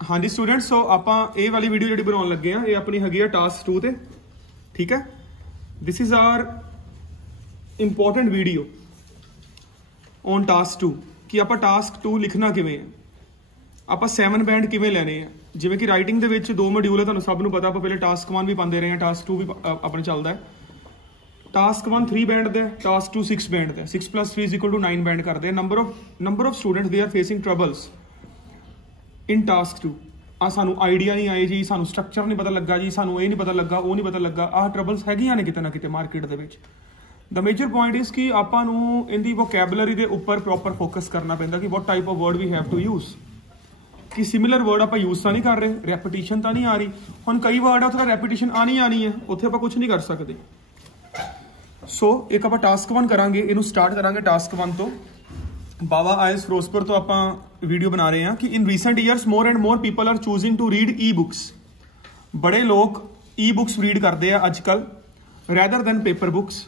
हाँ जी स्टूडेंट, सो ਆਪਾਂ ਇਹ ਵਾਲੀ ਵੀਡੀਓ ਜਿਹੜੀ ਬਣਾਉਣ ਲੱਗੇ ਆ ਇਹ ਆਪਣੀ ਹੈਗੀ ਆ ਟਾਸਕ 2 ਤੇ। ਠੀਕ ਹੈ, this is our important video on task 2 ਕਿ ਆਪਾਂ ਟਾਸਕ 2 ਲਿਖਣਾ ਕਿਵੇਂ ਹੈ, ਆਪਾਂ 7 ਬੈਂਡ ਕਿਵੇਂ ਲੈਣੇ ਆ। ਜਿਵੇਂ ਕਿ ਰਾਈਟਿੰਗ ਦੇ ਵਿੱਚ 2 ਮੋਡਿਊਲ ਹੈ, ਤੁਹਾਨੂੰ ਸਭ ਨੂੰ ਪਤਾ। ਆਪਾਂ ਪਹਿਲੇ ਟਾਸਕ 1 ਵੀ ਪਾਉਂਦੇ ਰਹੇ ਹਾਂ, ਟਾਸਕ 2 ਵੀ ਆਪਣਾ ਚੱਲਦਾ ਹੈ। टास्क 1 3 बैंड का, टास्क 2 6 बैंड का, 6 + 3 = 9 बैंड करते हैं। Number of students they are facing troubles in task 2। सानू आइडिया नहीं आए जी, सानू स्ट्रक्चर नहीं पता लगा जी, सानू ये नहीं पता लगा, वो नहीं पता लगा। ट्रबल्स हैगियां ने किते ना किते मार्केट दे विच। द मेजर पॉइंट इज कि आपां नू इहदी वोकैबुलरी दे उपर प्रॉपर फोकस करना पैंदा कि what type of word we have to use. कि सिमिलर वर्ड आप यूज तो नहीं कर रहे, रैपीटिशन तो नहीं आ रही। हुण कई वर्ड आ उत्थे रैपीटिशन आनी है, उत्थे आपां कुछ नहीं कर सकते। सो एक आप टास्क 1 करांगे, इनू स्टार्ट करांगे टास्क 1 तो। बाबा आईएएस फिरोजपुर तो आप वीडियो बना रहे हैं कि in recent years more and more people are choosing to read e books. बड़े लोग ई बुक्स रीड करते हैं अजकल रैदर दैन पेपर बुक्स,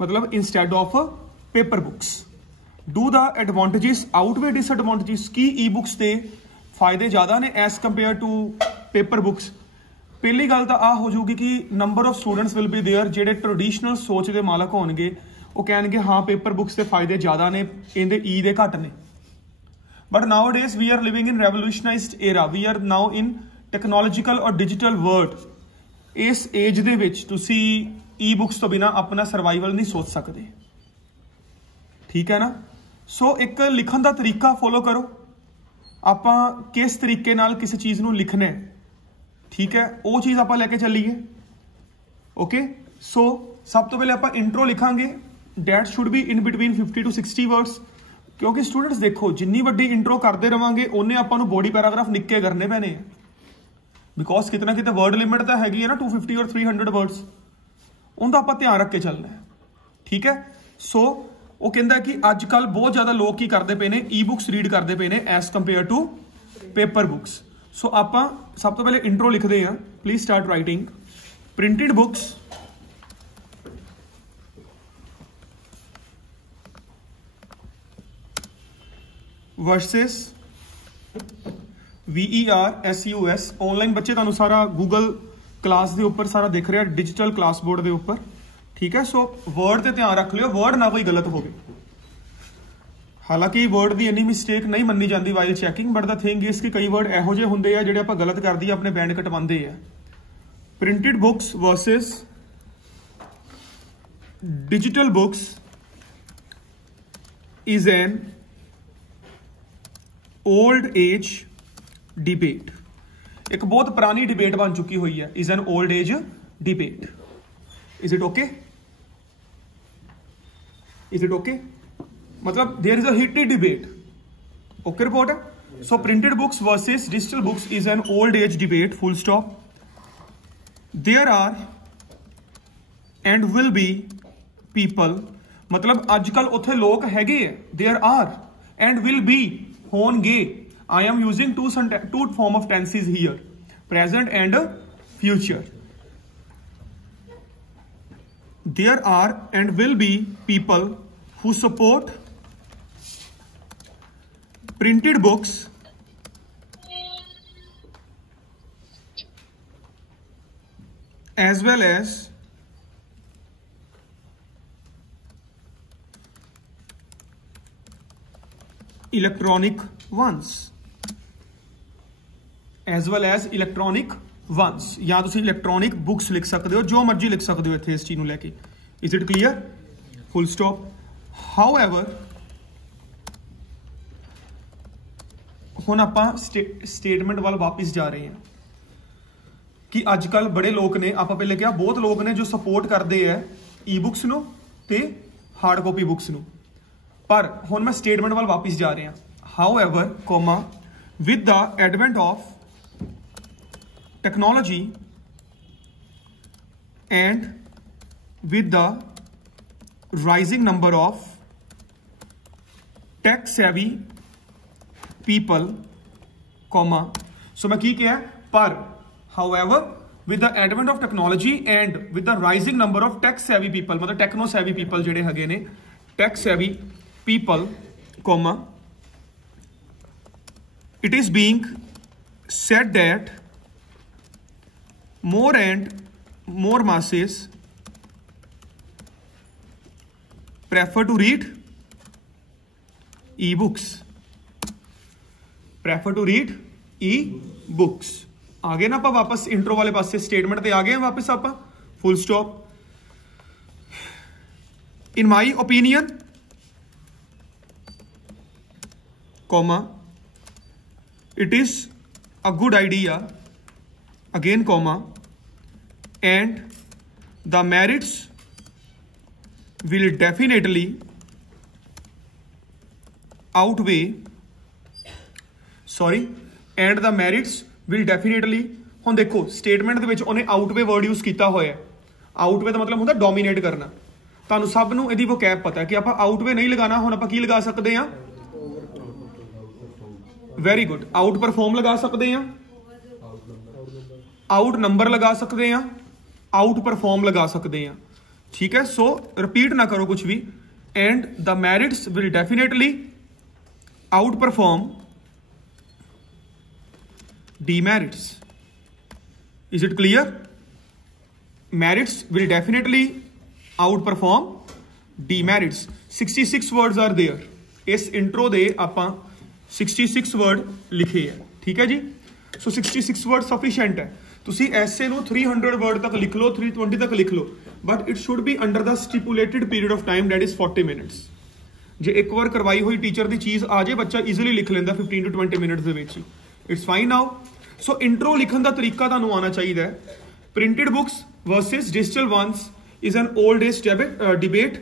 मतलब instead of paper books. Do the advantages outweigh disadvantages? की ई बुक्स के फायदे ज़्यादा ने as compare to paper books? पहली गल तो आ हो जाऊगी कि number of students will be there जेडे ट्रेडिशनल सोच के मालक होणगे, वो कहेंगे हाँ पेपर बुक्स के फायदे ज़्यादा ने, इहदे ई दे घट ने। But nowadays we are living in revolutionised era, we are now in technological और डिजिटल वर्ल्ड। इस एज दे विच तुसी ई बुक्स तो बिना अपना सर्वाइवल नहीं सोच सकते। ठीक है ना? सो एक लिखण का तरीका फॉलो करो, आपां किस तरीके नाल किसी चीज़ नूं लिखना है। ठीक है, वो चीज़ आप लैके चलीए। ओके, सो सब तो पहले आप इंट्रो लिखांगे, that should be in between 50 to 60 words. क्योंकि स्टूडेंट्स देखो जिन्नी वड्डी इंट्रो करते रहांगे उन्ने आपां नूं बॉडी पैराग्राफ निक्के करने पैने, बिकॉज कितना कितने वर्ड लिमिट तो हैगी है ना 250 और 300 वर्ड्स, उनका आप ध्यान रख के चलना है। ठीक है, सो वो कहता कि अजकल बहुत ज़्यादा लोग की करते पे ने, ई बुक्स रीड करते पे ने as compare to paper books. So आप सब तो पहले इंट्रो लिखते हैं। Please start writing. Printed books versus VERSUS। Online बच्चे तुहानू सारा गूगल क्लास के उपर सारा दिख रहा है, डिजिटल क्लास बोर्ड के उपर। ठीक है, सो वर्ड से ध्यान रख लियो, वर्ड ना कोई गलत हो। हालांकि वर्ड की इन्नी मिसटेक नहीं मन्नी जाती while checking, but the thing is कि कई वर्ड ਇਹੋ ਜਿਹੇ ਹੁੰਦੇ ਆ ਜਿਹੜੇ ਆਪਾਂ गलत कर दी अपने बैंड कटवाते हैं। Printed books versus digital books is an old age debate. एक बहुत पुरानी डिबेट बन चुकी हुई है, is an old age debate. Is it okay? Is it okay? मतलब there is a heated debate. Okay report है। So printed books versus digital books is an old age debate, full stop. There are and will be people, मतलब अजकल उत्थे लोग हैगे है। There are and will be होणगे। I am using two form of tenses here, present and future. There are and will be people who support printed books as well as electronic ones, as well as electronic ones। या तुसी electronic books लिख सकते हो, जो मर्जी लिख सकते हो इत्थे इस चीज़ नूं लैके। Is it clear? Full stop. However, हुण आपां स्टेटमेंट वाल वापस जा रहे हैं कि अजकल बड़े लोग ने, आप पहले क्या बहुत लोग ने जो सपोर्ट करते हैं ई बुक्स नूं ते हार्ड कॉपी बुक्स नूं, पर हुण मैं स्टेटमेंट वाल वापस जा रहे हैं। However, comma, with the advent of technology and with the rising number of tech savvy people, comma, so मैं की क्या है पर, however, with the advent of technology and with the rising number of tech savvy people, मतलब techno savvy people जेडे हगे ने, tech savvy people, comma, it is being said that more and more masses prefer to read e-books. Prefer to read e-books. आ गए ना आप वापस intro वाले पास से, स्टेटमेंट पे आ गए वापस आप, full stop. In my opinion, comma, it is a good idea, again comma, and the merits will definitely outweigh, and the merits will definitely, ਹੁਣ ਦੇਖੋ ਸਟੇਟਮੈਂਟ ਦੇ ਵਿੱਚ ਉਹਨੇ ਆਊਟਵੇ ਵਰਡ ਯੂਜ਼ ਕੀਤਾ ਹੋਇਆ. ਆਊਟਵੇ ਦਾ ਮਤਲਬ ਹੁੰਦਾ ਡੋਮੀਨੇਟ ਕਰਨਾ. ਤੁਹਾਨੂੰ ਸਭ ਨੂੰ ਇਹਦੀ ਵੋਕੈਬ ਪਤਾ ਹੈ ਕਿ ਆਪਾਂ ਆਊਟਵੇ ਨਹੀਂ ਲਗਾਣਾ. ਹੁਣ ਆਪਾਂ ਕੀ ਲਗਾ ਸਕਦੇ ਹਾਂ? Very good. ਆਊਟ ਪਰਫਾਰਮ ਲਗਾ ਸਕਦੇ ਹਾਂ, ਆਊਟ ਨੰਬਰ ਲਗਾ ਸਕਦੇ ਹਾਂ, ਆਊਟ ਪਰਫਾਰਮ ਲਗਾ ਸਕਦੇ ਹਾਂ. ਠੀਕ ਹੈ, ਸੋ ਰਿਪੀਟ ਨਾ ਕਰੋ ਕੁਝ ਵੀ. And the merits will definitely outperform demerits. Is it clear? Merits will definitely outperform demerits. 66 words are there. इस intro ਦੇ ਆਪਾਂ 66 word ਲਿਖੇ ਹੈ. ਠੀਕ ਹੈ ਜੀ, ਸੋ 66 word sufficient ਹੈ. ਤੁਸੀਂ ਐਸੇ ਨੂੰ 300 word ਤੱਕ ਲਿਖ ਲਓ, 320 ਤੱਕ ਲਿਖ ਲਓ, but it should be under the stipulated period of time, that is 40 minutes. ਜੇ ਇੱਕ ਵਾਰ ਕਰਵਾਈ ਹੋਈ ਟੀਚਰ ਦੀ ਚੀਜ਼ ਆ ਜੇ, ਬੱਚਾ ਈਜ਼ੀਲੀ ਲਿਖ ਲੈਂਦਾ 15 to 20 minutes ਦੇ ਵਿੱਚ ਹੀ. It's fine now. So intro ਲਿਖਣ ਦਾ ਤਰੀਕਾ ਤੁਹਾਨੂੰ ਆਉਣਾ ਚਾਹੀਦਾ ਹੈ. Printed books versus digital ones is an old age debate.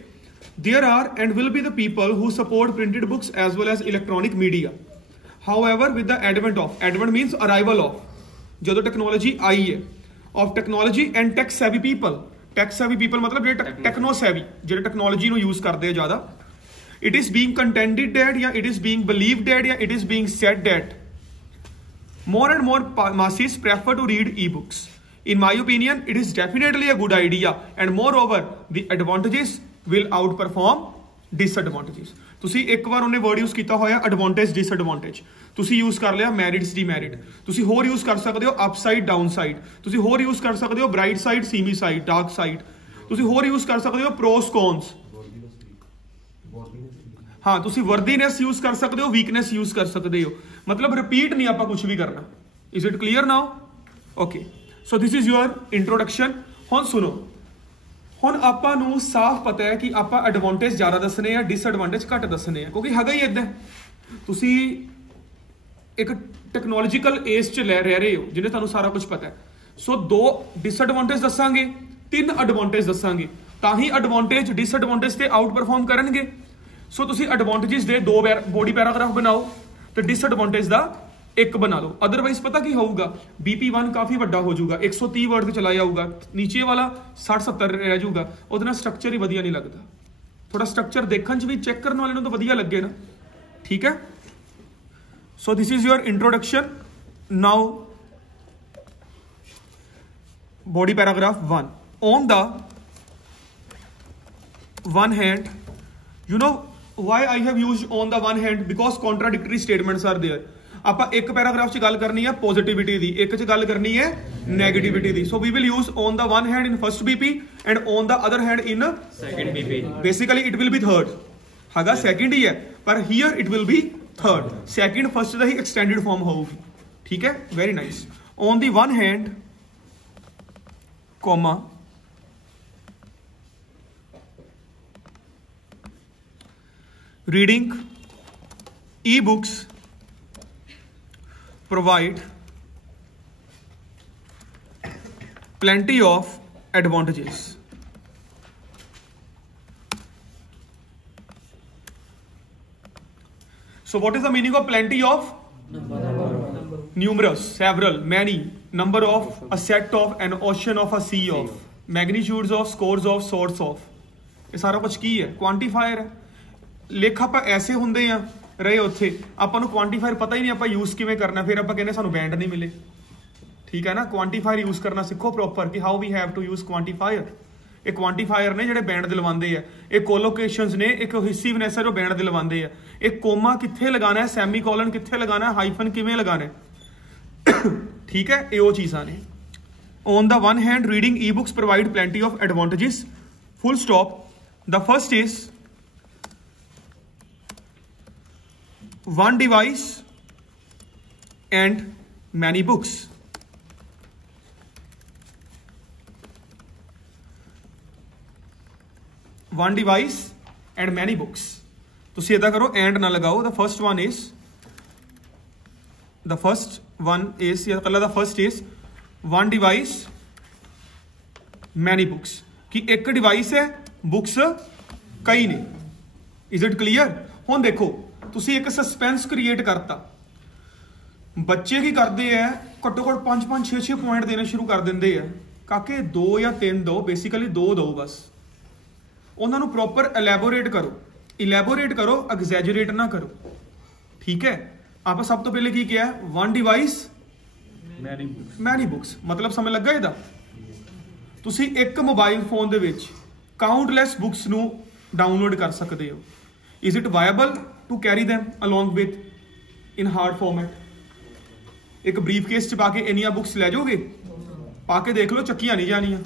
There are and will be the people who support printed books as well as electronic media. However, with the advent means arrival of, ਜਦੋਂ technology ਆਈ ਹੈ, of technology and tech savvy people ਮਤਲਬ ਜਿਹੜੇ techno ਸੈਵੀ, ਜਿਹੜੇ technology ਨੂੰ use ਕਰਦੇ ਆ ਜ਼ਿਆਦਾ. It is being contended that, ਜਾਂ it is being believed that, ਜਾਂ it is being said that more and more masses prefer to read e-books. In my opinion, it is definitely a good idea, and moreover, the advantages will outperform disadvantages. ਤੁਸੀਂ ਇੱਕ ਵਾਰ ਉਹਨੇ word use ਕੀਤਾ ਹੋਇਆ advantage disadvantage, ਤੁਸੀਂ use ਕਰ ਲਿਆ merits demerit. ਤੁਸੀਂ ਹੋਰ ਯੂਜ਼ ਕਰ ਸਕਦੇ ਹੋ ਅਪਸਾਈਡ ਡਾਊਨ ਸਾਈਡ, ਤੁਸੀਂ ਹੋਰ ਯੂਜ਼ ਕਰ ਸਕਦੇ ਹੋ bright side semi side dark side, ਤੁਸੀਂ ਹੋਰ ਯੂਜ਼ ਕਰ ਸਕਦੇ ਹੋ ਪ੍ਰੋਸ ਕੌਨਸ. ਹਾਂ, ਤੁਸੀਂ ਵਰਦੀਨੈਸ ਯੂਜ਼ ਕਰ ਸਕਦੇ ਹੋ, ਵੀਕਨੈਸ ਯੂਜ਼ ਕਰ ਸਕਦੇ ਹੋ. ਮਤਲਬ ਰਿਪੀਟ ਨਹੀਂ ਆਪਾਂ ਕੁਝ ਵੀ ਕਰਨਾ. Is it clear now? Okay, so this is your introduction. ਹੁਣ ਸੁਣੋ, ਹੁਣ ਆਪਾਂ ਨੂੰ ਸਾਫ਼ ਪਤਾ ਹੈ ਕਿ ਆਪਾਂ ਐਡਵਾਂਟੇਜ ਜ਼ਿਆਦਾ ਦੱਸਣੇ ਆ, ਡਿਸਐਡਵਾਂਟੇਜ ਘੱਟ ਦੱਸਣੇ ਆ, ਕਿਉਂਕਿ ਹੈਗਾ ਹੀ ਇੱਦਾਂ. ਤੁਸੀਂ ਇੱਕ ਟੈਕਨੋਲੋਜੀਕਲ ਏਜ 'ਚ ਰਹਿ ਰਹੇ ਹੋ ਜਿਹਨੇ ਤੁਹਾਨੂੰ ਸਾਰਾ ਕੁਝ ਪਤਾ ਹੈ. ਸੋ 2 ਡਿਸਐਡਵਾਂਟੇਜ ਦੱਸਾਂਗੇ, 3 ਐਡਵਾਂਟੇਜ ਦੱਸਾਂਗੇ, ਤਾਂ ਹੀ ਐਡਵਾਂਟੇਜ ਡਿਸਐਡਵਾਂਟੇਜ ਤੇ ਆਊਟ ਪਰਫਾਰਮ ਕਰਨਗੇ. ਸੋ ਤੁਸੀਂ ਐਡਵਾਂਟੇਜਸ ਦੇ 2 ਬੋਡੀ ਪੈਰਾਗ੍ਰਾਫ ਬਣਾਓ ਤੇ ਡਿਸਐਡਵਾਂਟੇਜ ਦਾ 1 ਬਣਾ ਲਓ. ਅਦਰਵਾਈਜ਼ ਪਤਾ ਕੀ ਹੋਊਗਾ, BP1 ਕਾਫੀ ਵੱਡਾ ਹੋ ਜਾਊਗਾ, 130 ਵਰਡ ਤੇ ਚਲਾ ਜਾਊਗਾ, ਨੀਚੇ ਵਾਲਾ 60-70 ਰਹਿ ਜਾਊਗਾ. ਉਹਦੇ ਨਾਲ ਸਟਰਕਚਰ ਹੀ ਵਧੀਆ ਨਹੀਂ ਲੱਗਦਾ. ਥੋੜਾ ਸਟਰਕਚਰ ਦੇਖਣ 'ਚ ਵੀ ਚੈੱਕ ਕਰਨ ਵਾਲੇ ਨੂੰ ਤਾਂ ਵਧੀਆ ਲੱਗੇ ਨਾ. ਠੀਕ ਹੈ, so this is your introduction. Now body paragraph 1. On the one hand, you know why I have used on the one hand? Because contradictory statements are there. ਆਪਾਂ ਇੱਕ ਪੈਰਾਗ੍ਰਾਫ 'ਚ ਗੱਲ ਕਰਨੀ ਹੈ ਪੋਜ਼ਿਟਿਵਿਟੀ ਦੀ, ਇੱਕ 'ਚ ਗੱਲ ਕਰਨੀ ਹੈ ਨੈਗੇਟਿਵਿਟੀ ਦੀ. So we will use on the one hand in first BP and on the other hand in second BP. Basically it will be third. ਹੈਗਾ second ਹੀ ਹੈ, ਪਰ here it will be third. Second first the he extended form ਹੋਊਗੀ. ਠੀਕ ਹੈ, very nice. On the one hand, comma, reading e-books provide plenty of advantages. So what is the meaning of plenty of? Numerous, several, many, number of, a set of, an ocean of, a sea of, magnitudes of, scores of, sorts of. ਇਹ ਸਾਰਾ ਕੁਝ ਕੀ ਹੈ? ਕੁਆਂਟੀਫਾਇਰ ਹੈ. ਲਿਖ ਆਪਾਂ ਐਸੇ ਹੁੰਦੇ ਆ ਰਹੇ ਉੱਥੇ, ਆਪਾਂ ਨੂੰ ਕੁਆਂਟੀਫਾਇਰ ਪਤਾ ਹੀ ਨਹੀਂ ਆਪਾਂ ਯੂਜ਼ ਕਿਵੇਂ ਕਰਨਾ, ਫਿਰ ਆਪਾਂ ਕਹਿੰਦੇ ਸਾਨੂੰ ਬੈਂਡ ਨਹੀਂ ਮਿਲੇ. ਠੀਕ ਹੈ ਨਾ, ਕੁਆਂਟੀਫਾਇਰ ਯੂਜ਼ ਕਰਨਾ ਸਿੱਖੋ ਪ੍ਰੋਪਰ, ਕਿ how we have to use quantifier. ਇਹ ਕੁਆਂਟੀਫਾਇਰ ਨੇ ਜਿਹੜੇ ਬੈਂਡ ਦਿਲਵਾਉਂਦੇ ਆ, ਇਹ ਕੋਲੋਕੇਸ਼ਨਸ ਨੇ, ਇਹ ਕੋਹਿਸਿਵਨੈਸ ਹੈ ਜੋ ਬੈਂਡ ਦਿਲਵਾਉਂਦੇ ਆ. ਇਹ ਕੋਮਾ ਕਿੱਥੇ ਲਗਾਣਾ ਹੈ, ਸੈਮੀ ਕੋਲਨ ਕਿੱਥੇ ਲਗਾਣਾ ਹੈ, ਹਾਈਫਨ ਕਿਵੇਂ ਲਗਾਣਾ ਹੈ. ठीक है, ये वो चीज़ां ने। On the one hand, reading ebooks provide plenty of advantages. Full stop. The first is one device and many books. One device and many books. तुसी इदा करो, and ना लगाओ. The first one is या कल्ला the first is one device many books, कि एक device है, books कई ने। Is it clear? हुण देखो, तुसी एक सस्पेंस क्रिएट करता। बच्चे की करते हैं, घट्टो घट्ट 5-5 6-6 पॉइंट देने शुरू कर देंगे है। काके 2 या 3 दो, बेसिकली 2 दो बस। उन्होंने प्रॉपर एलैबोरेट करो, एग्जैजरेट ना करो। ठीक है, आप सब तो पहले की किया, वन डिवाइस मैनी बुक्स, मतलब समझ लगा ਇਹਦਾ। ਤੁਸੀਂ ਇੱਕ ਮੋਬਾਈਲ ਫੋਨ ਦੇ ਵਿੱਚ ਕਾਊਂਟਲੈਸ ਬੁక్స్ ਨੂੰ ਡਾਊਨਲੋਡ ਕਰ ਸਕਦੇ ਹੋ। Is it viable to carry them along with in hard format? ਇੱਕ ਬਰੀਫ ਕੇਸ ਚ ਪਾ ਕੇ ਇੰਨੀਆਂ ਬੁక్స్ ਲੈ ਜਾਓਗੇ, ਪਾ ਕੇ ਦੇਖ ਲਓ, ਚੱਕੀਆਂ ਨਹੀਂ ਜਾਣੀਆਂ।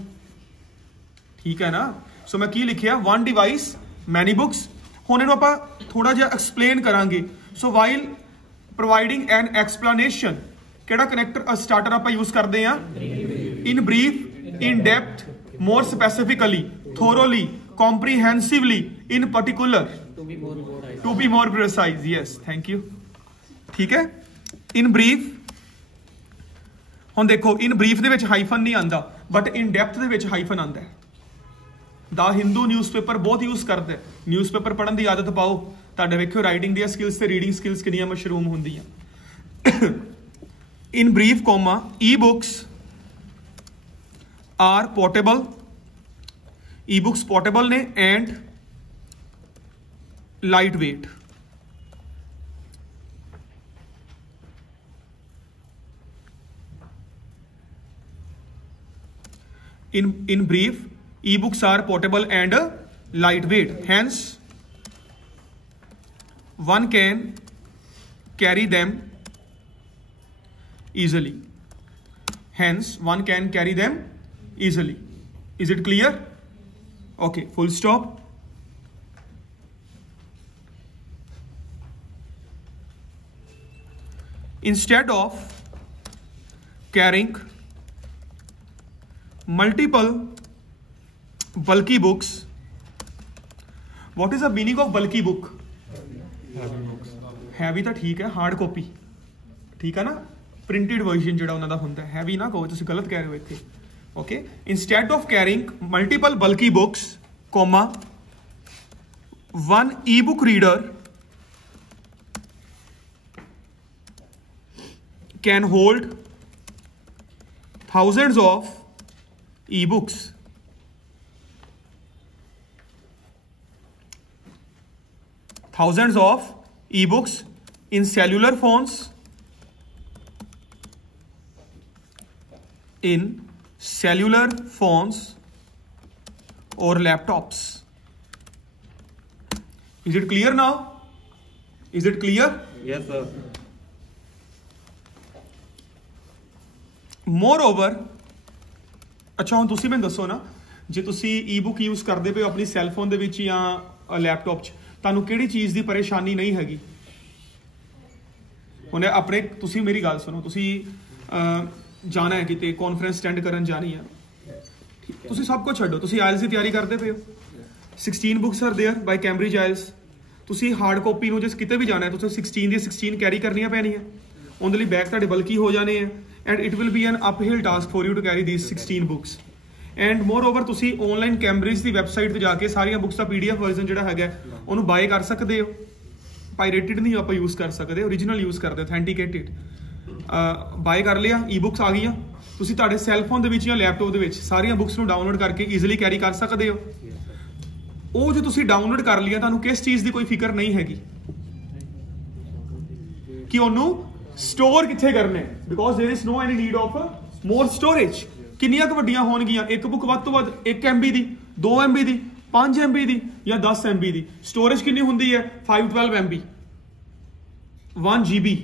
ਠੀਕ ਹੈ ਨਾ? ਸੋ ਮੈਂ ਕੀ ਲਿਖਿਆ, ਵਨ ਡਿਵਾਈਸ ਮੈਨੀ ਬੁక్స్। ਹੁਣ ਇਹਨੂੰ ਆਪਾਂ ਥੋੜਾ ਜਿਹਾ ਐਕਸਪਲੇਨ ਕਰਾਂਗੇ। So while providing an explanation, ਕਿਹੜਾ ਕਨੈਕਟਰ ਸਟਾਰਟਰ ਆਪਾਂ ਯੂਜ਼ ਕਰਦੇ ਆ? In brief, in depth, more specifically, thoroughly, comprehensively, in particular, to be more precise. Yes, thank you. ठीक है, in brief। ਹੁਣ ਦੇਖੋ, in brief ਦੇ ਵਿੱਚ ਹਾਈਫਨ ਨਹੀਂ ਆਂਦਾ, ਬਟ in depth ਦੇ ਵਿੱਚ ਹਾਈਫਨ ਆਂਦਾ ਹੈ। ਦਾ ਹਿੰਦੂ ਨਿਊਜ਼ਪੇਪਰ ਬਹੁਤ ਯੂਜ਼ ਕਰਦਾ ਹੈ। ਨਿਊਜ਼ਪੇਪਰ ਪੜ੍ਹਨ ਦੀ ਆਦਤ ਪਾਓ, ਤੁਹਾਡੇ ਵੇਖਿਓ ਰਾਈਟਿੰਗ ਦੀਆਂ ਸਕਿੱਲਸ ਤੇ ਰੀਡਿੰਗ ਸਕਿੱਲਸ ਕਿੰਨੀਆਂ ਮਸ਼ਰੂਮ ਹੁੰਦੀਆਂ। in brief, e-books are portable, e-books portable ne and lightweight। in brief, e-books are portable and lightweight, hence one can carry them easily, easily। Is it clear? Okay, full stop। Instead of carrying multiple bulky books, what is the meaning of bulky book? Heavy तो ठीक है, hard copy ठीक है ना, printed version जो उन्होंने होंगे, heavy ना कहो, तुम गलत कह रहे हो इतने। Okay, instead of carrying multiple bulky books, comma one E book reader can hold thousands of e-books, in cellular phones, or laptops। Is it clear now? Is it clear? Yes, sir. Moreover, अच्छा ਹੁਣ ਤੁਸੀਂ ਮੈਨੂੰ ਦੱਸੋ ਨਾ, ਜੇ ਤੁਸੀਂ e-book use ਕਰਦੇ ਪਏ ਹੋ ਆਪਣੀ ਸੈੱਲ ਫੋਨ ਦੇ ਵਿੱਚ ਜਾਂ ਲੈਪਟਾਪ 'ਚ, ਤੁਹਾਨੂੰ ਕਿਹੜੀ ਚੀਜ਼ ਦੀ ਪਰੇਸ਼ਾਨੀ ਨਹੀਂ ਹੈਗੀ? ਹੁਣ ਆਪਣੇ, ਤੁਸੀਂ ਮੇਰੀ ਗੱਲ ਸੁਣੋ, ਤੁਸੀਂ ਜਾਣਾ ਹੈ ਕਿਤੇ, ਕਾਨਫਰੰਸ ਅਟੈਂਡ ਕਰਨ ਜਾਣੀ ਹੈ, ਤੁਸੀਂ ਸਭ ਕੁਝ ਛੱਡੋ, ਤੁਸੀਂ ਆਇਲਸ ਦੀ ਤਿਆਰੀ ਕਰਦੇ ਪਏ ਹੋ, 16 books are there by Cambridge IELTS. ਤੁਸੀਂ ਹਾਰਡ ਕਾਪੀ ਨੂੰ ਜੇ ਕਿਤੇ ਵੀ ਜਾਣਾ ਹੈ, ਤੁਸੀਂ 16 ਦੀ 16 ਕੈਰੀ ਕਰਨੀਆਂ ਪੈਣੀਆਂ, ਉਹਦੇ ਲਈ ਬੈਗ ਤੁਹਾਡੇ ਬਲਕੀ ਹੋ ਜਾਣੇ ਆ, and it will be an uphill task for you to carry these 16 books। and moreover, ਤੁਸੀਂ ਆਨਲਾਈਨ ਕੈਂਬਰਿਜ ਦੀ ਵੈਬਸਾਈਟ ਤੇ ਜਾ ਕੇ ਸਾਰੀਆਂ ਬੁੱਕਸ ਦਾ PDF ਵਰਜ਼ਨ ਜਿਹੜਾ ਹੈਗਾ ਉਹਨੂੰ ਬਾਏ ਕਰ ਸਕਦੇ ਹੋ। ਪਾਇਰੇਟਡ ਨਹੀਂ ਆਪਾਂ ਯੂਜ਼ ਕਰ ਸਕਦੇ, ਓਰੀਜਨਲ ਯੂਜ਼ ਕਰਦੇ, ਅਥੈਂਟੀਕੇਟਡ। ਬਾਏ ਕਰ ਲਿਆ, ਈ-ਬੁੱਕਸ ਆ ਗਈਆਂ, ਤੁਸੀਂ ਤੁਹਾਡੇ ਸੈੱਲ ਫੋਨ ਦੇ ਵਿੱਚ ਜਾਂ ਲੈਪਟਾਪ ਦੇ ਵਿੱਚ ਸਾਰੀਆਂ ਬੁੱਕਸ ਨੂੰ ਡਾਊਨਲੋਡ ਕਰਕੇ ਈਜ਼ੀਲੀ ਕੈਰੀ ਕਰ ਸਕਦੇ ਹੋ। ਉਹ ਜੋ ਤੁਸੀਂ ਡਾਊਨਲੋਡ ਕਰ ਲਿਆ, ਤੁਹਾਨੂੰ ਕਿਸ ਚੀਜ਼ ਦੀ ਕੋਈ ਫਿਕਰ ਨਹੀਂ ਹੈਗੀ ਕਿ ਉਹਨੂੰ ਸਟੋਰ ਕਿੱਥੇ ਕਰਨੇ, because there is no any need of more storage. ਕਿੰਨੀਆਂ ਕੁ ਵੱਡੀਆਂ ਹੋਣਗੀਆਂ, ਇੱਕ ਬੁੱਕ ਵੱਧ ਤੋਂ ਵੱਧ 1 MB ਦੀ, 2 MB ਦੀ, 5 MB ਦੀ ਜਾਂ 10 MB ਦੀ। ਸਟੋਰੇਜ ਕਿੰਨੀ ਹੁੰਦੀ ਹੈ? 512 MB, 1 GB।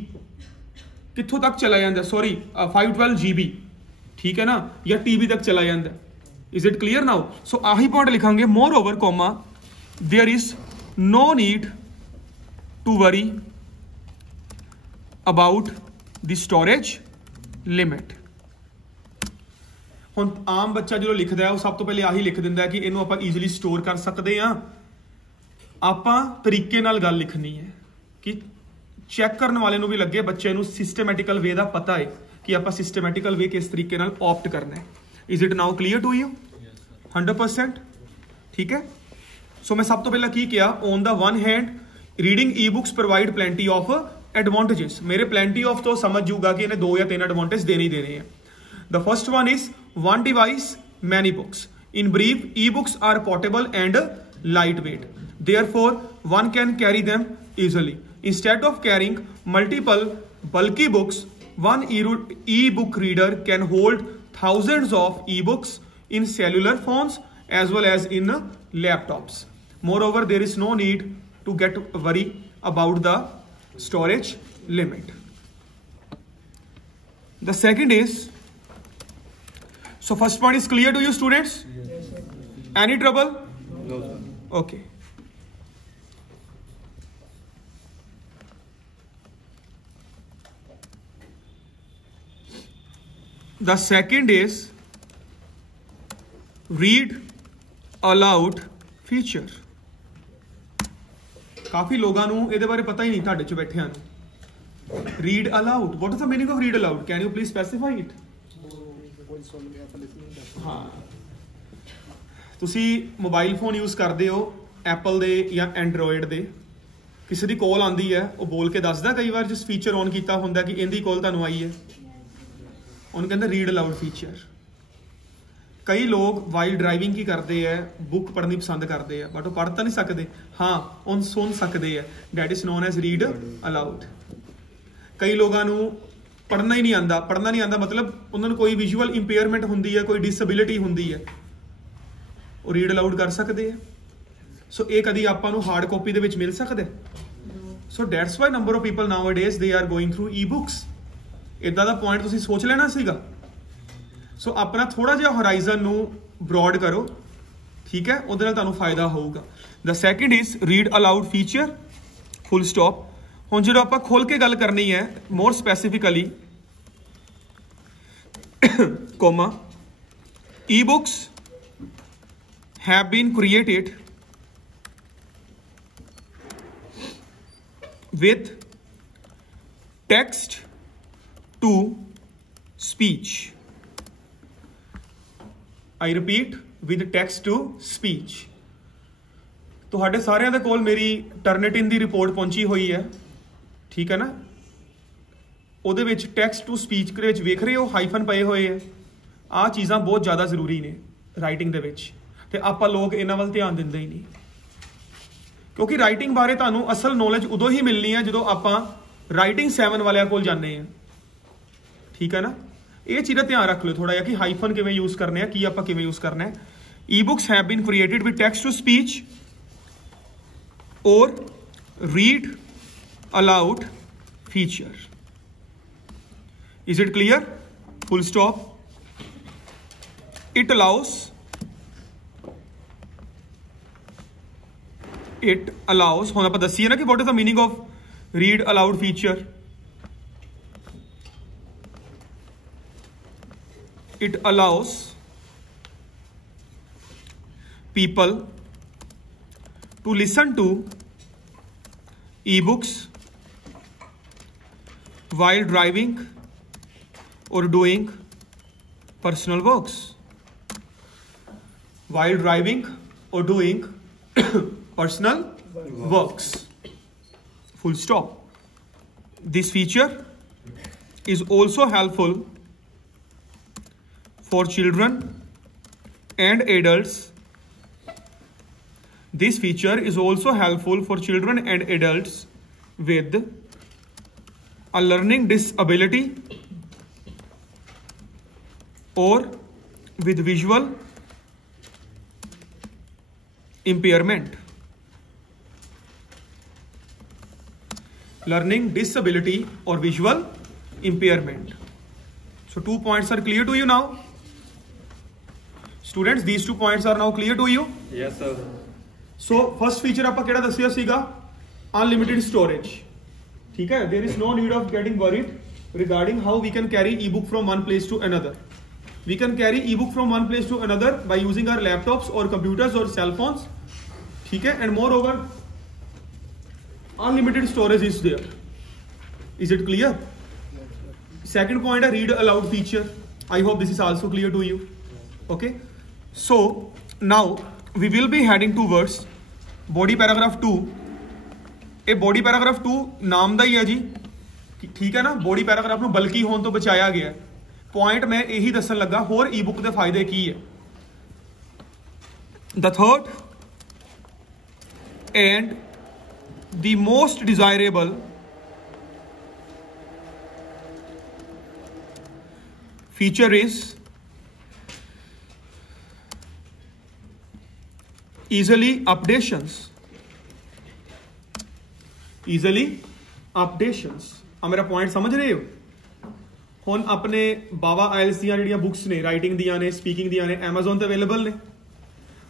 कित्थों तक चला जाता, सॉरी 512 GB, ठीक है ना, या TB तक चला जाता। Is it clear now? So आही पॉइंट लिखांगे, moreover comma there is no need to worry about the storage limit. ਹੁਣ ਆਮ ਬੱਚਾ ਜਦੋਂ ਲਿਖਦਾ ਹੈ ਉਹ ਸਭ ਤੋਂ ਪਹਿਲੇ ਆਹੀ ਲਿਖ ਦਿੰਦਾ ਕਿ ਇਹਨੂੰ ਆਪਾਂ ਈਜ਼ੀਲੀ ਸਟੋਰ ਕਰ ਸਕਦੇ ਆ। ਆਪਾਂ ਤਰੀਕੇ ਨਾਲ ਗੱਲ ਲਿਖਣੀ ਹੈ ਕਿ ਚੈੱਕ ਕਰਨ ਵਾਲੇ ਨੂੰ ਵੀ ਲੱਗੇ ਬੱਚੇ ਨੂੰ ਸਿਸਟਮੈਟਿਕਲ ਵੇ ਦਾ ਪਤਾ ਹੈ ਕਿ ਆਪਾਂ ਸਿਸਟਮੈਟਿਕਲ ਵੇ ਕਿਸ ਤਰੀਕੇ ਨਾਲ ਆਪਟ ਕਰਨਾ ਹੈ। Is it now clear to you? 100%? ਠੀਕ ਹੈ। ਸੋ ਮੈਂ ਸਭ ਤੋਂ ਪਹਿਲਾਂ ਕੀ ਕਿਹਾ, on the one hand reading e books provide plenty of advantages. ਮੇਰੇ ਪਲੈਂਟੀ ਆਫ ਤੋਂ ਸਮਝ ਜੂਗਾ ਕਿ ਇਹਨੇ 2 ਜਾਂ 3 ਐਡਵਾਂਟੇਜ ਦੇਣੇ ਹੀ ਦੇਣੇ ਆ। The first one is one device, many books. In brief, e-books are portable and lightweight. Therefore, one can carry them easily. Instead of carrying multiple bulky books, one e-book reader can hold thousands of e-books in cellular phones as well as in laptops. Moreover, there is no need to get worry about the storage limit. The second is, so first point is clear to you students? Yes, sir. Any trouble? No, sir. Okay. The second is read aloud feature. ਕਾਫੀ ਲੋਕਾਂ ਨੂੰ ਇਹਦੇ ਬਾਰੇ ਪਤਾ ਹੀ ਨਹੀਂ, ਤੁਹਾਡੇ ਚ ਬੈਠਿਆਂ ਨੂੰ। Read aloud. What is the meaning of read aloud? Can you please specify it? ਹਾਂ, ਤੁਸੀਂ ਮੋਬਾਈਲ ਫੋਨ ਯੂਜ਼ ਕਰਦੇ ਹੋ ਐਪਲ ਦੇ ਜਾਂ ਐਂਡਰੋਇਡ ਦੇ, ਕਿਸੇ ਦੀ ਕਾਲ ਆਉਂਦੀ ਹੈ ਉਹ ਬੋਲ ਕੇ ਦੱਸਦਾ ਕਈ ਵਾਰ ਜਿਸ ਫੀਚਰ ਔਨ ਕੀਤਾ ਹੁੰਦਾ ਕਿ ਇਹਦੀ ਕਾਲ ਤੁਹਾਨੂੰ ਆਈ ਹੈ, ਉਹਨੂੰ ਕਹਿੰਦਾ ਰੀਡ ਅਲਾਊਡ ਫੀਚਰ। ਕਈ ਲੋਕ ਵਾਈਲ ਡਰਾਈਵਿੰਗ ਕੀ ਕਰਦੇ ਹੈ, ਬੁੱਕ ਪੜ੍ਹਨੀ ਪਸੰਦ ਕਰਦੇ ਆ ਬਟ ਉਹ ਪੜ੍ਹ ਤਾਂ ਨਹੀਂ ਸਕਦੇ, ਹਾਂ ਉਹ ਸੁਣ ਸਕਦੇ ਆ, that is known as read aloud. ਕਈ ਲੋਕਾਂ ਨੂੰ ਪੜ੍ਹਨਾ ਹੀ ਨਹੀਂ ਆਉਂਦਾ, ਪੜ੍ਹਨਾ ਨਹੀਂ ਆਉਂਦਾ ਮਤਲਬ ਉਹਨਾਂ ਨੂੰ ਕੋਈ ਵਿਜ਼ੂਅਲ ਇੰਪੇਅਰਮੈਂਟ ਹੁੰਦੀ ਹੈ, ਕੋਈ ਡਿਸੇਬਿਲਿਟੀ ਹੁੰਦੀ ਹੈ, ਉਹ ਰੀਡ ਅਲਾਊਡ ਕਰ ਸਕਦੇ ਆ। ਸੋ ਇਹ ਕਦੀ ਆਪਾਂ ਨੂੰ ਹਾਰਡ ਕਾਪੀ ਦੇ ਵਿੱਚ ਮਿਲ ਸਕਦਾ? So that's why number of people now days they are going through e books. ਇੱਦਾਂ ਦਾ ਪੁਆਇੰਟ ਤੁਸੀਂ ਸੋਚ ਲੈਣਾ ਸੀਗਾ। ਸੋ ਆਪਣਾ ਥੋੜਾ ਜਿਹਾ ਹੋਰਾਈਜ਼ਨ ਨੂੰ ਬਰੋਡ ਕਰੋ, ਠੀਕ ਹੈ, ਉਹਦੇ ਨਾਲ ਤੁਹਾਨੂੰ ਫਾਇਦਾ ਹੋਊਗਾ। The second is read aloud feature, full stop. ਹੁਣ ਜਦੋਂ ਆਪਾਂ ਖੋਲ ਕੇ ਗੱਲ ਕਰਨੀ ਹੈ more specifically, comma e books have been created with text to speech. I repeat, with text to speech. ਤੁਹਾਡੇ ਸਾਰਿਆਂ ਦੇ ਕੋਲ ਮੇਰੀ ਟਰਨਿਟਿਨ ਦੀ ਰਿਪੋਰਟ ਪਹੁੰਚੀ ਹੋਈ ਹੈ, ਠੀਕ ਹੈ ਨਾ। ਉਹਦੇ ਵਿੱਚ ਟੈਕਸਟ ਟੂ ਸਪੀਚ ਦੇ ਵਿੱਚ ਵੇਖ ਰਹੇ ਹੋ ਹਾਈਫਨ ਪਏ ਹੋਏ ਆ। ਆਹ ਚੀਜ਼ਾਂ ਬਹੁਤ ਜ਼ਿਆਦਾ ਜ਼ਰੂਰੀ ਨੇ ਰਾਈਟਿੰਗ ਦੇ ਵਿੱਚ, ਤੇ ਆਪਾਂ ਲੋਕ ਇਹਨਾਂ ਵੱਲ ਧਿਆਨ ਦਿੰਦੇ ਹੀ ਨਹੀਂ, ਕਿਉਂਕਿ ਰਾਈਟਿੰਗ ਬਾਰੇ ਤੁਹਾਨੂੰ ਅਸਲ ਨੌਲੇਜ ਉਦੋਂ ਹੀ ਮਿਲਣੀ ਹੈ ਜਦੋਂ ਆਪਾਂ ਰਾਈਟਿੰਗ 7 ਵਾਲਿਆਂ ਕੋਲ ਜਾਂਦੇ ਆ, ਠੀਕ ਹੈ ਨਾ। ਇਹ ਚੀਜ਼ ਦਾ ਧਿਆਨ ਰੱਖ ਲਿਓ ਥੋੜਾ ਜਿਹਾ ਕਿ ਹਾਈਫਨ ਕਿਵੇਂ ਯੂਜ਼ ਕਰਨੇ ਆ, ਕੀ ਆਪਾਂ ਕਿਵੇਂ ਯੂਜ਼ ਕਰਨਾ ਹੈ। E books have been created with text to speech or read aloud feature. Is it clear? Full stop. It allows ਹੁਣ ਆਪਾਂ ਦੱਸੀਏ ਨਾ ਕਿ what is the meaning of read aloud feature. It allows people to listen to e-books while driving or doing personal works. While driving or doing personal works. Full stop. This feature is also helpful for children and adults. This feature is also helpful for children and adults with a learning disability or with visual impairment. Learning disability or visual impairment. So 2 points are clear to you now. Students, these 2 points are now clear to you? Yes, sir. So first feature ਆਪਾਂ ਕਿਹੜਾ ਦੱਸਿਆ ਸੀਗਾ? Unlimited storage. ठीक है? There is no need of getting worried regarding how we can carry ebook from one place to another. We can carry ebook from one place to another by using our laptops or computers or cell phones. ठीक है? And moreover, unlimited storage is there. Is it clear? Second point, a read aloud feature. I hope this is also clear to you. Okay? So now we will be heading towards body paragraph 2. ਇਹ body paragraph 2 ਨਾਮ ਦਾ ਹੀ ਹੈ ਜੀ, ਠੀਕ ਹੈ ਨਾ? body paragraph ਨੂੰ ਬਲਕੀ ਹੋਣ ਤੋਂ ਬਚਾਇਆ ਗਿਆ ਹੈ। ਪੁਆਇੰਟ ਮੈਂ ਇਹੀ ਦੱਸਣ ਲੱਗਾ, ਹੋਰ ਈ-ਬੁੱਕ ਦੇ ਫਾਇਦੇ ਕੀ ਹੈ। The third and the most desirable feature is easily updations. Easily updations. ਆ ਮੇਰਾ ਪੁਆਇੰਟ ਸਮਝ ਰਹੇ ਹੋ? ਹੁਣ ਆਪਣੇ ਬਾਵਾ ਆਇਲਸ ਦੀਆਂ ਜਿਹੜੀਆਂ ਬੁੱਕਸ ਨੇ, ਰਾਈਟਿੰਗ ਦੀਆਂ ਨੇ, ਸਪੀਕਿੰਗ ਦੀਆਂ ਨੇ, Amazon ਤੇ ਅਵੇਲੇਬਲ ਨੇ।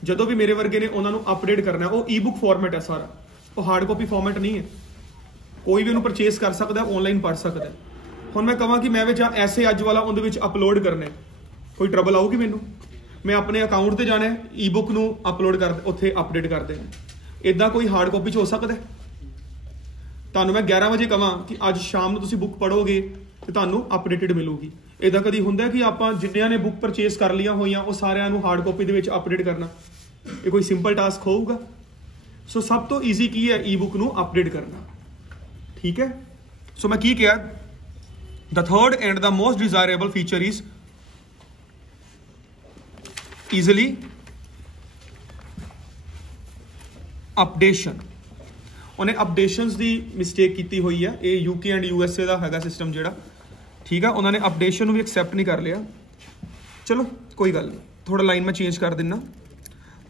ਜਦੋਂ ਵੀ ਮੇਰੇ ਵਰਗੇ ਨੇ ਉਹਨਾਂ ਨੂੰ ਅਪਡੇਟ ਕਰਨਾ, ਉਹ ਈ-ਬੁੱਕ ਫਾਰਮੈਟ ਹੈ ਸਾਰਾ, ਉਹ ਹਾਰਡ ਕਾਪੀ ਫਾਰਮੈਟ ਨਹੀਂ ਹੈ। ਕੋਈ ਵੀ ਉਹਨੂੰ ਪਰਚੇਸ ਕਰ ਸਕਦਾ, ਆਨਲਾਈਨ ਪੜ੍ਹ ਸਕਦਾ। ਹੁਣ ਮੈਂ ਕਹਾਂ ਕਿ ਮੈਂ ਵਿੱਚ ਐਸੇ ਅੱਜ ਵਾਲਾ ਉਹਦੇ ਵਿੱਚ ਅਪਲੋਡ ਕਰਨਾ, ਕੋਈ ਟਰਬਲ ਆਊਗੀ ਮੈਨੂੰ? ਮੈਂ ਆਪਣੇ ਅਕਾਊਂਟ ਤੇ ਜਾਣਾ, ਈ-ਬੁੱਕ ਨੂੰ ਅਪਲੋਡ ਕਰ, ਉੱਥੇ ਅਪਡੇਟ ਕਰ ਦੇਣਾ। ਇਦਾਂ ਕੋਈ ਹਾਰਡ ਕਾਪੀ 'ਚ ਹੋ ਸਕਦਾ? ਤੁਹਾਨੂੰ ਮੈਂ 11 ਵਜੇ ਕਹਾਂ ਕਿ ਅੱਜ ਸ਼ਾਮ ਨੂੰ ਤੁਸੀਂ ਬੁੱਕ ਪੜ੍ਹੋਗੇ ਤੇ ਤੁਹਾਨੂੰ ਅਪਡੇਟਡ ਮਿਲੂਗੀ। ਇਦਾਂ ਕਦੀ ਹੁੰਦਾ ਕਿ ਆਪਾਂ ਜਿੰਨਿਆਂ ਨੇ ਬੁੱਕ ਪਰਚੇਸ ਕਰ ਲਈਆਂ ਹੋਈਆਂ ਉਹ ਸਾਰਿਆਂ ਨੂੰ ਹਾਰਡ ਕਾਪੀ ਦੇ ਵਿੱਚ ਅਪਡੇਟ ਕਰਨਾ? ਇਹ ਕੋਈ ਸਿੰਪਲ ਟਾਸਕ ਹੋਊਗਾ? ਸੋ ਸਭ ਤੋਂ ਈਜ਼ੀ ਕੀ ਹੈ? ਈ-ਬੁੱਕ ਨੂੰ ਅਪਡੇਟ ਕਰਨਾ। ਠੀਕ ਹੈ? ਸੋ ਮੈਂ ਕੀ ਕਿਹਾ? The third and the most desirable feature is easily updation. ਉਹਨੇ ਅਪਡੇਸ਼ਨਸ ਦੀ ਮਿਸਟੇਕ ਕੀਤੀ ਹੋਈ ਹੈ। ਇਹ UK ਐਂਡ USA ਦਾ ਹੈਗਾ ਸਿਸਟਮ ਜਿਹੜਾ, ਠੀਕ ਆ? ਉਹਨਾਂ ਨੇ ਅਪਡੇਸ਼ਨ ਨੂੰ ਵੀ ਐਕਸੈਪਟ ਨਹੀਂ ਕਰ ਲਿਆ। ਚਲੋ ਕੋਈ ਗੱਲ ਨਹੀਂ, ਥੋੜਾ ਲਾਈਨ ਮੈਂ ਚੇਂਜ ਕਰ ਦਿੰਨਾ।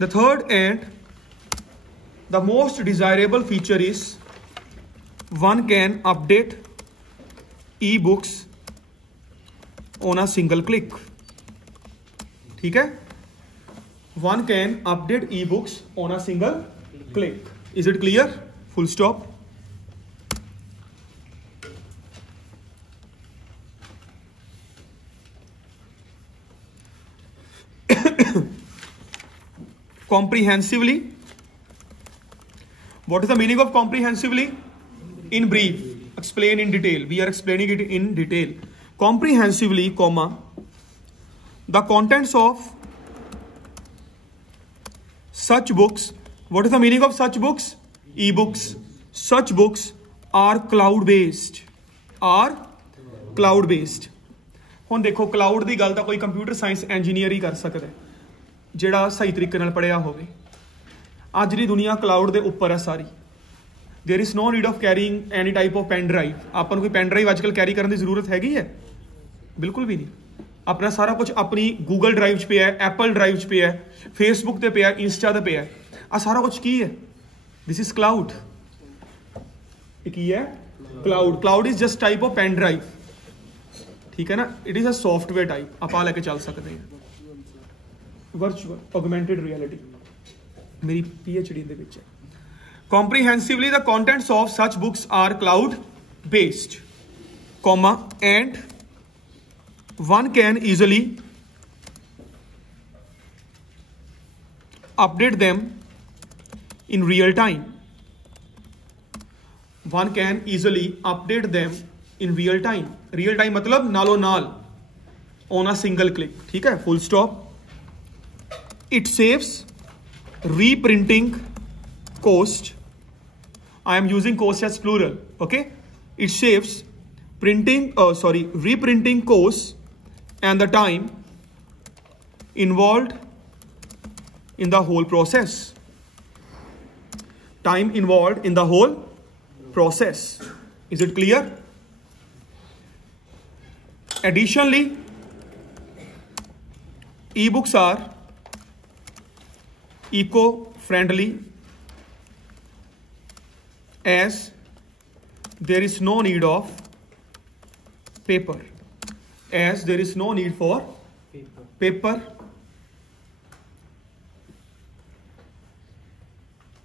The third and the most desirable feature is one can update e-books on a single click. ठीक है? One can update e-books on a single click. Is it clear? Full stop. Comprehensively. What is the meaning of comprehensively? In brief. Explain in detail. We are explaining it in detail. Comprehensively, comma, the contents of such books. What is the meaning of such books? E-books. Such books are cloud-based. Are cloud-based. ਹੁਣ ਦੇਖੋ, cloud ਦੀ ਗੱਲ ਤਾਂ ਕੋਈ computer science engineer ਹੀ ਕਰ ਸਕਦਾ, ਜਿਹੜਾ ਸਹੀ ਤਰੀਕੇ ਨਾਲ ਪੜ੍ਹਿਆ ਹੋਵੇ। ਅੱਜ ਦੀ ਦੁਨੀਆ ਕਲਾਊਡ ਦੇ ਉੱਪਰ ਹੈ ਸਾਰੀ। There is no need of carrying any type of pen drive. अपन कोई पेन ड्राइव आजकल कैरी करने की जरूरत हैगी है? बिल्कुल भी नहीं। अपना सारा कुछ अपनी गूगल ड्राइव च पे है, एप्पल ड्राइव च पे है, फेसबुक ते पे है, इंस्टा ते पे है। आ सारा कुछ की है? This is cloud. की है? Cloud. Cloud is just type of pen drive, ठीक है ना? It is a software type. आप लेके चल सकते हैं। वर्चुअल ऑगमेंटेड रियलिटी मेरी PhD ਦੇ ਵਿੱਚ ਹੈ। Comprehensively, the contents of such books are cloud-based, comma, and one can easily update them in real time. One can easily update them in real time. Real time मतलब नालो नाल, on a single click. ठीक है? Full stop. It saves reprinting cost. I am using cost as plural. Okay? It saves reprinting costs and the time involved in the whole process. Time involved in the whole process. Is it clear? Additionally, e-books are eco-friendly, as there is no need of paper, as there is no need for paper.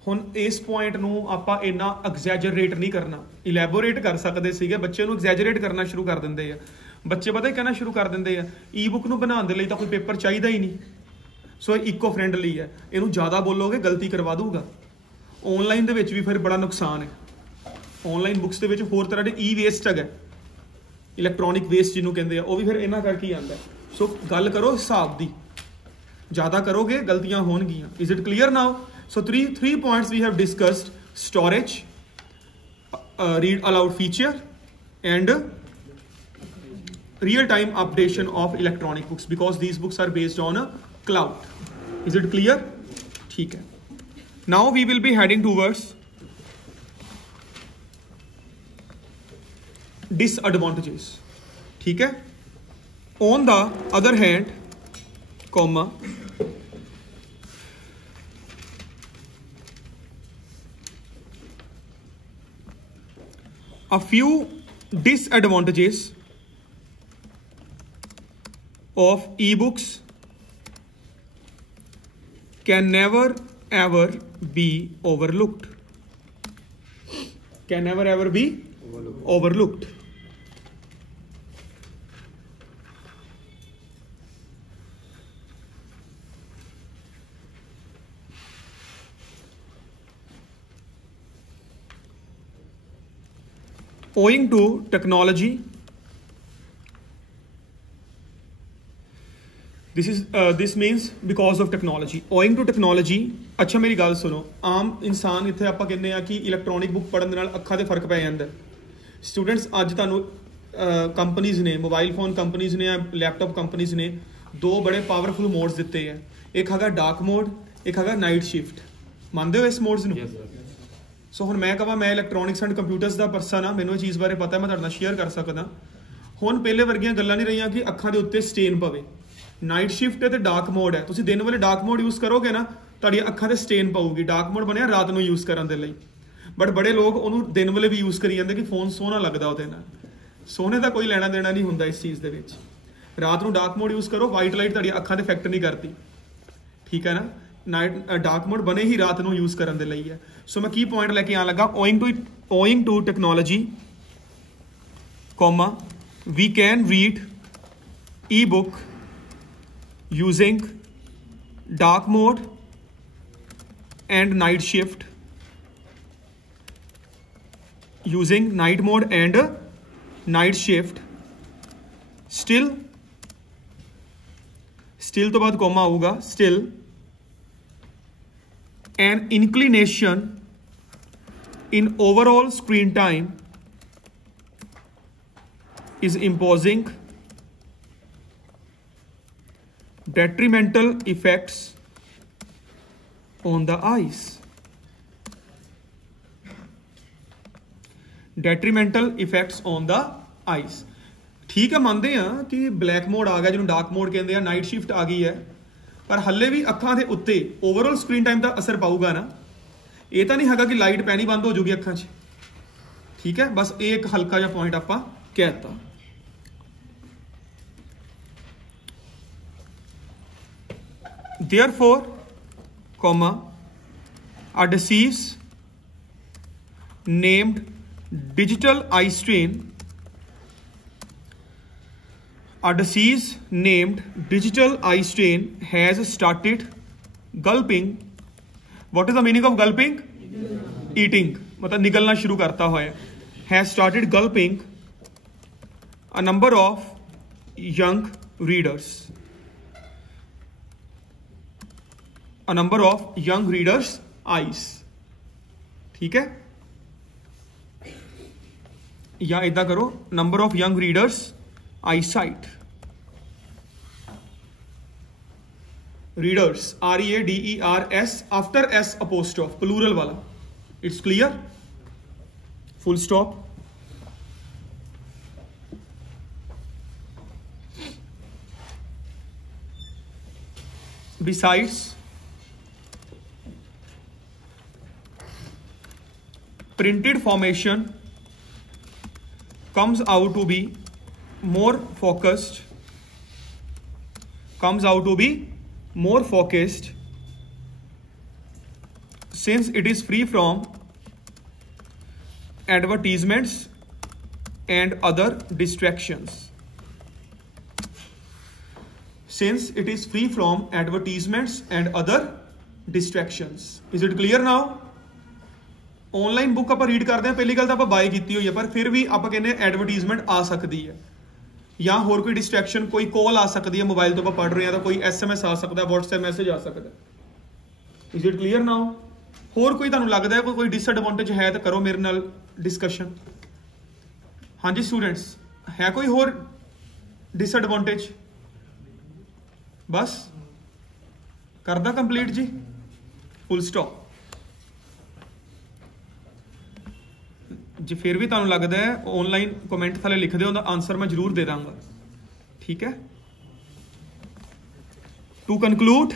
ਹੁਣ ਇਸ point ਨੂੰ ਆਪਾਂ ਇੰਨਾ ਐਗਜ਼ੈਜਰੇਟ ਨਹੀਂ ਕਰਨਾ, elaborate ਕਰ ਸਕਦੇ ਸੀਗੇ, ਬੱਚੇ ਨੂੰ ਐਗਜ਼ੈਜਰੇਟ ਕਰਨਾ ਸ਼ੁਰੂ ਕਰ ਦਿੰਦੇ ਆ। ਬੱਚੇ ਪਤਾ ਹੀ ਕਹਿਣਾ ਸ਼ੁਰੂ ਕਰ ਦਿੰਦੇ ਆ ਈ ਬੁੱਕ ਨੂੰ ਬਣਾਉਣ ਦੇ ਲਈ ਤਾਂ ਕੋਈ ਪੇਪਰ ਚਾਹੀਦਾ ਹੀ ਨਹੀਂ, ਸੋ ਇਹ ਇਕੋ ਫਰੈਂਡਲੀ ਹੈ, ਇਹਨੂੰ ਜ਼ਿਆਦਾ ਬੋਲੋਗੇ ਗਲਤੀ ਕਰਵਾ ਦੂਗਾ। ਆਨਲਾਈਨ ਦੇ ਵਿੱਚ ਵੀ ਫਿਰ ਬੜਾ ਨੁਕਸਾਨ ਹੈ। ਆਨਲਾਈਨ ਬੁੱਕਸ ਦੇ ਵਿੱਚ ਹੋਰ ਤਰ੍ਹਾਂ ਦੇ ਈ ਵੇਸਟ ਹੈਗਾ, ਇਲੈਕਟ੍ਰੋਨਿਕ ਵੇਸਟ ਜਿਹਨੂੰ ਕਹਿੰਦੇ ਆ, ਉਹ ਵੀ ਫਿਰ ਇਹਨਾਂ ਕਰਕੇ ਹੀ ਆਉਂਦਾ। ਸੋ ਗੱਲ ਕਰੋ ਹਿਸਾਬ ਦੀ, ਜ਼ਿਆਦਾ ਕਰੋਗੇ ਗਲਤੀਆਂ ਹੋਣਗੀਆਂ। Is it clear now? So three points we have discussed: storage, read aloud feature, and real-time updation of electronic books, because these books are based on a cloud. Is it clear? ठीक है. Now we will be heading towards disadvantages. ठीक है. On the other hand, comma, a few disadvantages of ebooks can never ever be overlooked. Can never ever be overlooked. Owing to technology, this means because of technology. Owing to technology, अच्छा मेरी गल सुनो, आम इंसान इत्थे आपां कहने आ कि इलैक्ट्रॉनिक बुक पढ़न दे नाल अखां ते फर्क पै जांदा। स्टूडेंट्स अज तुहानूं कंपनीज ने, मोबाइल फोन कंपनीज ने, लैपटॉप कंपनीज ने दो बड़े पावरफुल मोड्स दिते हैं। एक हैगा डार्क मोड, एक हैगा नाइट शिफ्ट। मानते हो इस मोड्स नूं? सो हुण मैं कहां मैं इलैक्ट्रॉनिक्स एंड कंप्यूटर्स का परसन हाँ, मैनूं इस चीज़ बारे पता है, मैं तुहाडे नाल शेयर कर सकदा। हुण पहले वर्गियां गल्लां नहीं रहियां कि अखां दे उत्ते स्टेन पवे। नाइट शिफ्ट है तो डार्क मोड है, तुसीं दिन वेले डार्क मोड यूज़ करोगे ना, तुहाडी अखां ते स्टेन पऊगी। डार्क मोड बनिया रात नूं यूज़ करन दे लई, बट बड़े लोग उहनूं दिन वेले भी यूज़ करी जांदे कि फोन सोहना लगदा उहदे नाल। सोहने का कोई लैना देना नहीं हुंदा इस चीज़ दे विच। रात नूं डार्क मोड यूज़ करो, वाइट लाइट तुहाडी अखां ते इफैक्ट नहीं करती, ठीक है ना। नाइट डार्क मोड बने ही रात नूं यूज़ करन दे लई है। सो मैं की पॉइंट लैके आन लगा, owing to technology, comma, we can read e-book using dark mode and night shift, using night mode and night shift. Still तो बाद comma आऊगा, still an inclination in overall screen time is imposing detrimental effects on the eyes. Detrimental effects on the eyes. ठीक है, मानते हैं कि black mode आ गया, जिन्होंने dark mode कहते हैं, नाइट शिफ्ट आ गई है, पर हल्ले भी अखां दे उत्ते ओवरऑल स्क्रीन टाइम का असर पाऊगा ना। ये तो नहीं है कि लाइट पैनी बंद हो जाएगी अखां 'च, ठीक है। बस एक हल्का जिहा पॉइंट आपां कहता। Therefore, comma, a disease named digital eye strain, a disease named digital eye strain has started gulping. What is the meaning of gulping? Eating, मतलब निगलना शुरू करता है। Has started gulping a number of young readers. A number of young readers' eyes. ठीक है, या इतना करो, number of young readers' eyesight. Readers, READERS, after S apostrophe, plural वाला. It's clear? Full stop. Besides, printed formation comes out to be more focused, comes out to be more focused since it is free from advertisements and other distractions. Since it is free from advertisements and other distractions. Is it clear now? Online book आप read करते हैं, पहली गल तो आप bye की हुई है, पर फिर भी आप कहने एडवर्टीजमेंट आ सकती है या होर कोई डिस्ट्रैक्शन, कोई कॉल आ सकती है मोबाइल तो आप पढ़ रहे हैं, तो कोई SMS आ सकता है, WhatsApp मैसेज आ सकता है. Is it clear now? होर कोई तुहानूं लगदा है कोई डिसएडवांटेज है तो करो मेरे नाल डिस्कशन. हाँ जी स्टूडेंट्स, है कोई होर डिसएडवांटेज? बस करदा कंप्लीट जी, फुल स्टॉप. जे फिर भी तुहानूं लगदा है ऑनलाइन कमेंट थले लिख दो, उहदा आंसर मैं जरूर दे दांगा. ठीक है. To conclude,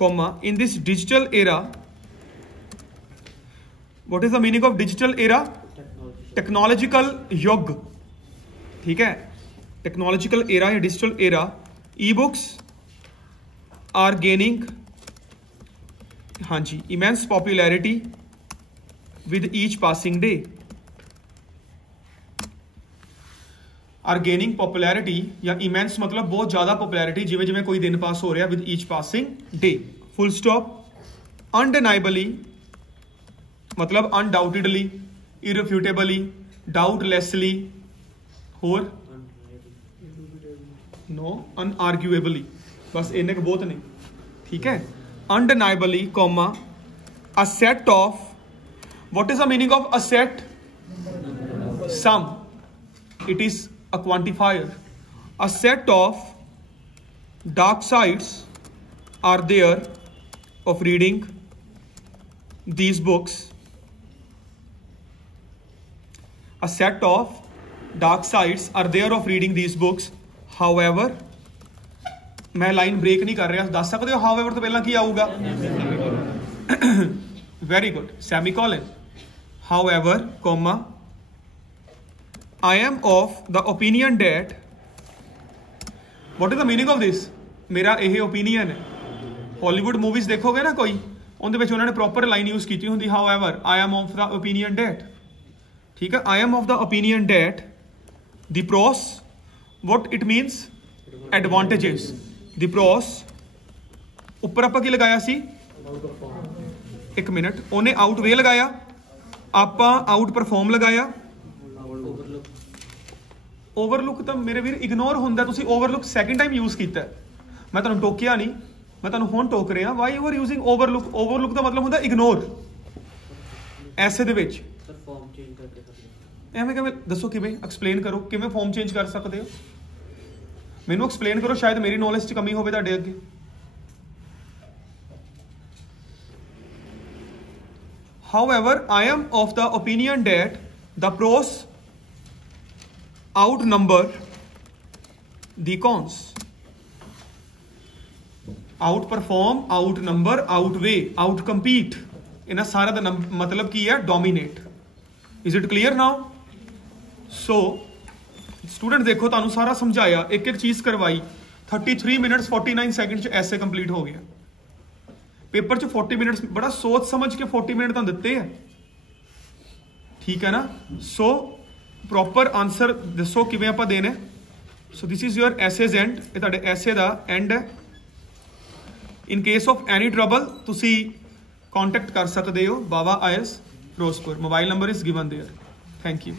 comma, in this digital era, what is the meaning of digital era? Technological युग. ठीक है, टेक्नोलॉजिकल एरा या digital era. E books are gaining, हाँ जी, immense popularity with each passing day. Are gaining popularity या immense मतलब बहुत ज्यादा पॉपुलैरिटी, जिवें जिवें कोई दिन पास हो रहा with each passing day. Full stop. Undeniably मतलब अनडाउटेडली, इररिफ्यूटेबली, डाउटलेसली, और नो अनआर्ग्यूएबली. बस इन्ने के बहुत नहीं. ठीक है. Undeniably comma a set of, what is the meaning of a set? Some. It is a quantifier. A set of dark sides are there of reading these books. A set of dark sides are there of reading these books. However, मैं line break नहीं कर रहा, दस सकते हो however तो पहला की आऊगा? Very good. Semicolon. However, comma, I am of the opinion that, what is the meaning of this? मेरा यह ओपीनियन है. हॉलीवुड मूवीज देखोगे ना कोई, उनके विच उन्होंने प्रॉपर लाइन यूज की होंगी, however, I am of the opinion that. ठीक है. I am of the opinion that the pros, what it means? Advantages. The pros, ऊपर आप की लगाया सी, एक मिनट, उन्हें आउटवे लगाया, आप आउट परफॉर्म लगाया. ओवरलुक तो मेरे वीर इग्नोर होंदा, तुसी ओवरलुक सेकंड टाइम यूज कीता है. मैं तुहानूं टोकिया नहीं, मैं तुहानूं हुण टोक रहा. Why you are using overlook? Overlook का मतलब होंदा इग्नोर. ऐसे दे विच एवें किवें दसो, किवें एक्सप्लेन करो, किवें फॉर्म चेंज कर सकते हो? मैनूं एक्सप्लेन करो, शायद मेरी नॉलेज च कमी होवे तुहाडे अगे. However, I am of the opinion that the pros outnumber the cons. Outperform, outnumber, outweigh, outcompete. इन्हां सारा दा मतलब की है? Dominate. Is it clear now? So student देखो, तुहानूं सारा समझाया, एक एक चीज करवाई. 33 मिनट्स 49 सेकंड च ऐसे कंप्लीट हो गया. पेपर च 40 मिनट्स बड़ा सोच समझ के 40 मिनट तो दिते है. ठीक है ना? सो प्रॉपर आंसर दसो किवें आपां देने. So this is your essays end, ये तुहाडे एसे दा एंड है. In case of any trouble तुसी कॉन्टैक्ट कर सकते हो Bawa IELTS Firozpur. Mobile number is given there. Thank you.